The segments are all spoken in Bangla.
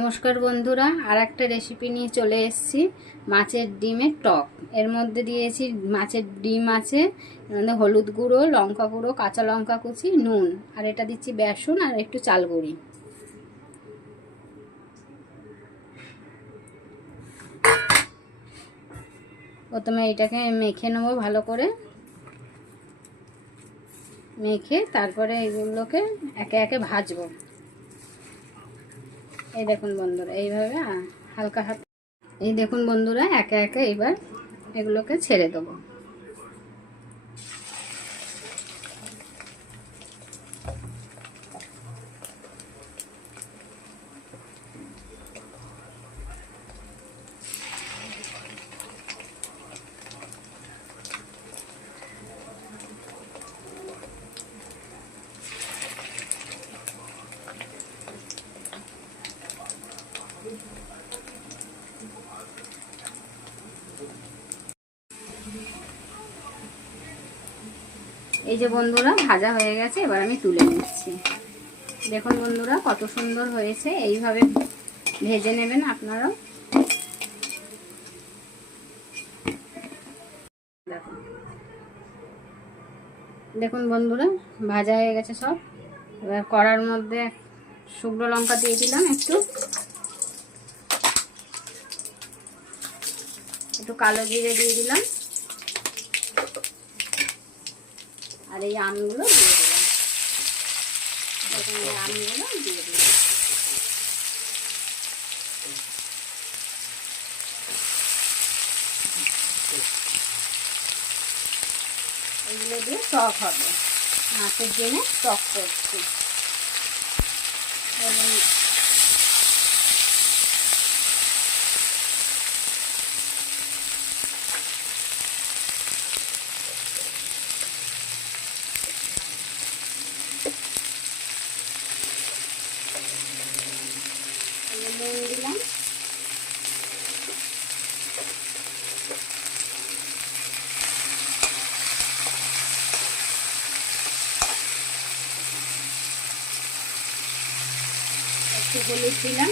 নমস্কার বন্ধুরা আর একটা রেসিপি নিয়ে চলে এসেছি, মাছের ডিমের টক। এর মধ্যে দিয়েছি মাছের ডিম আছে মধ্যে হলুদ গুঁড়ো, লঙ্কা গুঁড়ো, কাঁচা লঙ্কা কুচি, নুন, আর এটা দিচ্ছি বেসন আর একটু চাল গুঁড়ি। প্রথমে এটাকে মেখে নেব ভালো করে। মেখে তারপরে এগুলোকে একে একে ভাজবো। এই দেখুন বন্ধুরা, এইভাবে হালকা হাত এই দেখুন বন্ধুরা, একে একে এবার এগুলোকে ছেড়ে দেবো। এই যে বন্ধুরা, ভাজা হয়ে গেছে, এবার আমি তুলে নিচ্ছি। দেখুন বন্ধুরা, কত সুন্দর হয়েছে, এইভাবে ভেজে নেবেন আপনারাও। দেখুন। বন্ধুরা, ভাজা হয়ে গেছে সব। এবার কড়ার মধ্যে শুকনো লঙ্কা দিয়ে দিলাম একটু। একটু কালো জিরে দিয়ে দিলাম। আর এই আমগুলো দিয়ে দিলাম। এই আমগুলো দিয়ে দিলাম। এগুলো দিয়ে টক হবে। মাছের জন্য টক করছি এবং নুন দিলাম একটু হলুদ দিলাম।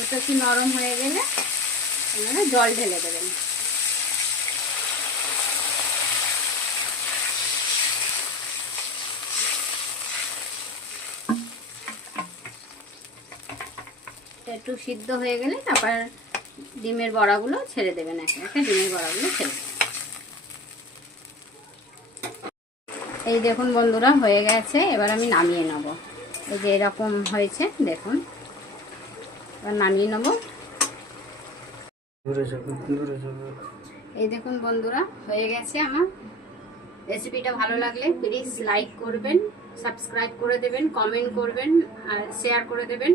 ওটা একটু নরম হয়ে গেলে আপনারা জল ঢেলে দেবেন। একটু সিদ্ধ হয়ে গেলে তারপর ডিমের বড়াগুলো ছেড়ে দেবেন একে একে, ডিমের বড়াগুলো ছেড়ে এই দেখুন বন্ধুরা, হয়ে গেছে। এবার আমি নামিয়ে নেব। এই যে এরকম হয়েছে, দেখুন। নামিয়ে নেব। এই দেখুন বন্ধুরা হয়ে গেছে আমার রেসিপিটা ভালো লাগলে প্লিজ লাইক করবেন সাবস্ক্রাইব করে দেবেন কমেন্ট করবেন আর শেয়ার করে দেবেন।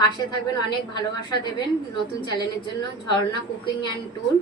পাশে থাকবেন অনেক ভালোবাসা দেবেন নতুন চ্যানেলের জন্য ঝর্ণা কুকিং অ্যান্ড টুর